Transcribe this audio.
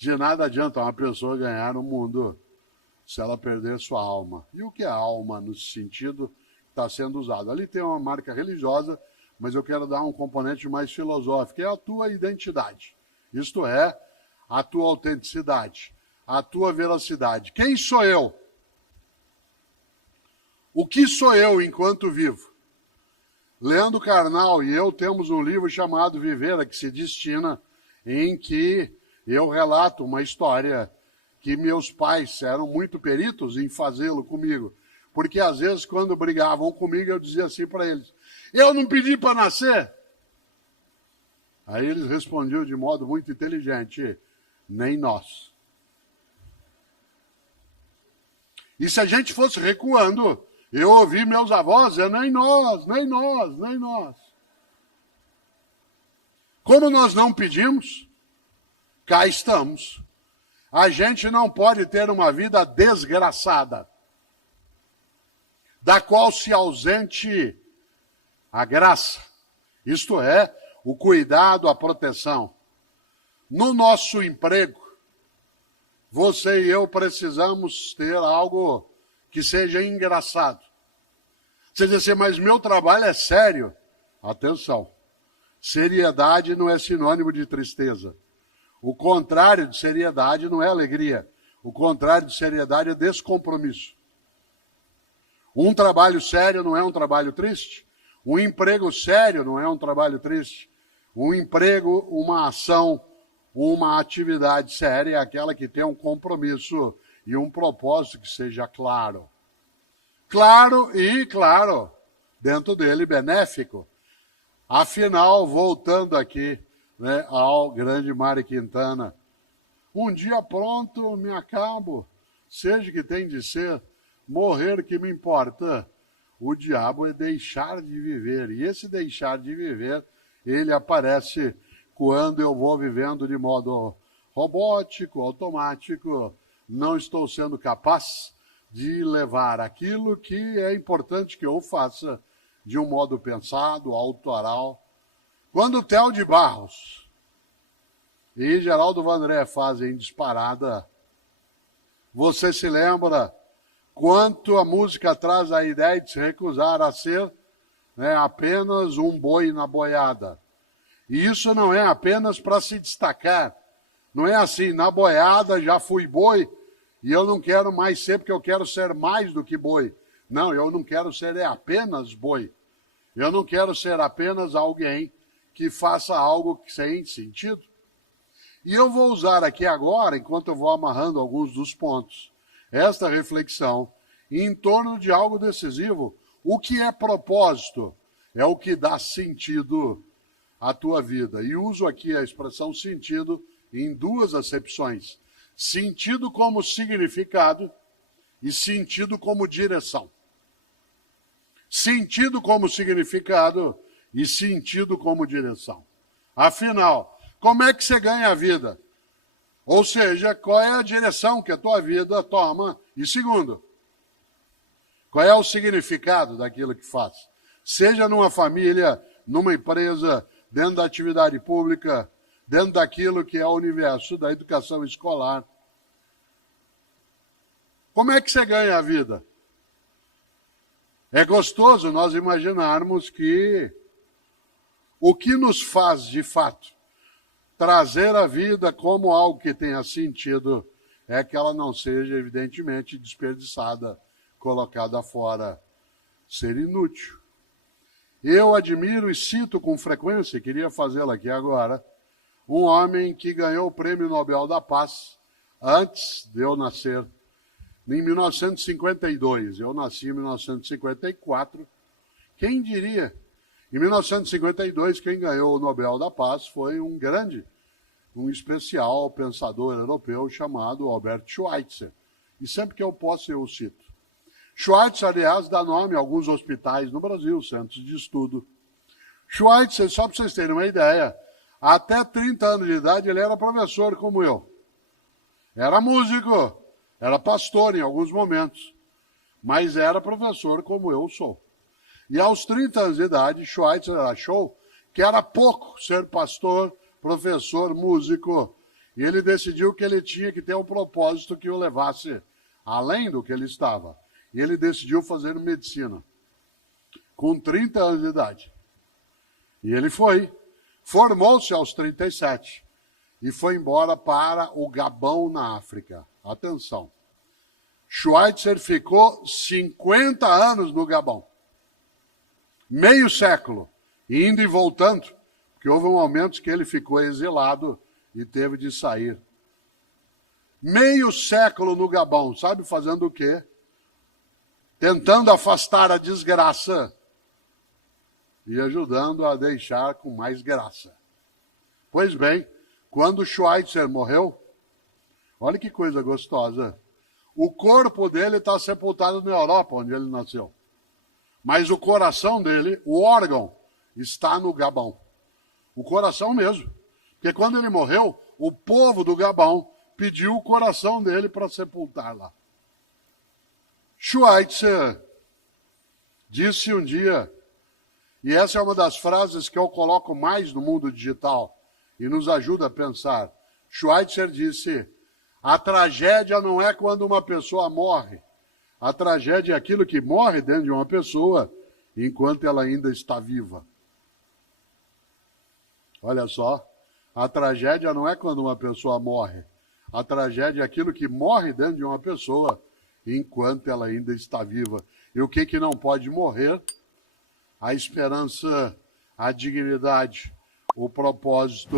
De nada adianta uma pessoa ganhar o mundo se ela perder sua alma. E o que é alma nesse sentido que está sendo usado? Ali tem uma marca religiosa, mas eu quero dar um componente mais filosófico, é a tua identidade. Isto é, a tua autenticidade, a tua veracidade. Quem sou eu? O que sou eu enquanto vivo? Leandro Carnal e eu temos um livro chamado Viver, a que se destina, em que eu relato uma história que meus pais eram muito peritos em fazê-lo comigo. Porque às vezes quando brigavam comigo eu dizia assim para eles, eu não pedi para nascer. Aí eles respondiam de modo muito inteligente, nem nós. E se a gente fosse recuando, eu ouvi meus avós dizer, nem nós, nem nós, nem nós. Como nós não pedimos, cá estamos. A gente não pode ter uma vida desgraçada, da qual se ausente a graça, isto é, o cuidado, a proteção. No nosso emprego, você e eu precisamos ter algo que seja engraçado. Você diz assim, mas meu trabalho é sério. Atenção, seriedade não é sinônimo de tristeza. O contrário de seriedade não é alegria. O contrário de seriedade é descompromisso. Um trabalho sério não é um trabalho triste. Um emprego sério não é um trabalho triste. Um emprego, uma ação, uma atividade séria é aquela que tem um compromisso e um propósito que seja claro. Claro e, claro, dentro dele benéfico. Afinal, voltando aqui, né, ao grande Mário Quintana, um dia pronto me acabo, seja que tem de ser, morrer que me importa. O diabo é deixar de viver, e esse deixar de viver, ele aparece quando eu vou vivendo de modo robótico, automático, não estou sendo capaz de levar aquilo que é importante que eu faça de um modo pensado, autoral. Quando Theo de Barros e Geraldo Vandré fazem Disparada, você se lembra quanto a música traz a ideia de se recusar a ser, né, apenas um boi na boiada. E isso não é apenas para se destacar. Não é assim, na boiada já fui boi e eu não quero mais ser porque eu quero ser mais do que boi. Não, eu não quero ser apenas boi. Eu não quero ser apenas alguém que faça algo que tem sentido. E eu vou usar aqui agora, enquanto eu vou amarrando alguns dos pontos, esta reflexão em torno de algo decisivo. O que é propósito? É o que dá sentido à tua vida. E uso aqui a expressão sentido em duas acepções. Sentido como significado e sentido como direção. Sentido como significado e sentido como direção. Afinal, como é que você ganha a vida? Ou seja, qual é a direção que a tua vida toma? E segundo, qual é o significado daquilo que faz? Seja numa família, numa empresa, dentro da atividade pública, dentro daquilo que é o universo da educação escolar. Como é que você ganha a vida? É gostoso nós imaginarmos que o que nos faz, de fato, trazer a vida como algo que tenha sentido é que ela não seja, evidentemente, desperdiçada, colocada fora, ser inútil. Eu admiro e cito com frequência, queria fazê-lo aqui agora, um homem que ganhou o Prêmio Nobel da Paz antes de eu nascer, em 1952. Eu nasci em 1954. Quem diria? Em 1952, quem ganhou o Nobel da Paz foi um especial pensador europeu chamado Albert Schweitzer. E sempre que eu posso, eu o cito. Schweitzer, aliás, dá nome a alguns hospitais no Brasil, centros de estudo. Schweitzer, só para vocês terem uma ideia, até 30 anos de idade ele era professor como eu. Era músico, era pastor em alguns momentos, mas era professor como eu sou. E aos 30 anos de idade, Schweitzer achou que era pouco ser pastor, professor, músico. E ele decidiu que ele tinha que ter um propósito que o levasse além do que ele estava. E ele decidiu fazer medicina, com 30 anos de idade. E ele foi, formou-se aos 37 e foi embora para o Gabão, na África. Atenção. Schweitzer ficou 50 anos no Gabão. Meio século, indo e voltando, porque houve momentos que ele ficou exilado e teve de sair. Meio século no Gabão, sabe fazendo o quê? Tentando afastar a desgraça e ajudando a deixar com mais graça. Pois bem, quando Schweitzer morreu, olha que coisa gostosa, o corpo dele está sepultado na Europa, onde ele nasceu. Mas o coração dele, o órgão, está no Gabão. O coração mesmo. Porque quando ele morreu, o povo do Gabão pediu o coração dele para sepultar lá. Schweitzer disse um dia, e essa é uma das frases que eu coloco mais no mundo digital e nos ajuda a pensar. Schweitzer disse, a tragédia não é quando uma pessoa morre. A tragédia é aquilo que morre dentro de uma pessoa enquanto ela ainda está viva. Olha só, a tragédia não é quando uma pessoa morre. A tragédia é aquilo que morre dentro de uma pessoa enquanto ela ainda está viva. E o que não pode morrer? A esperança, a dignidade, o propósito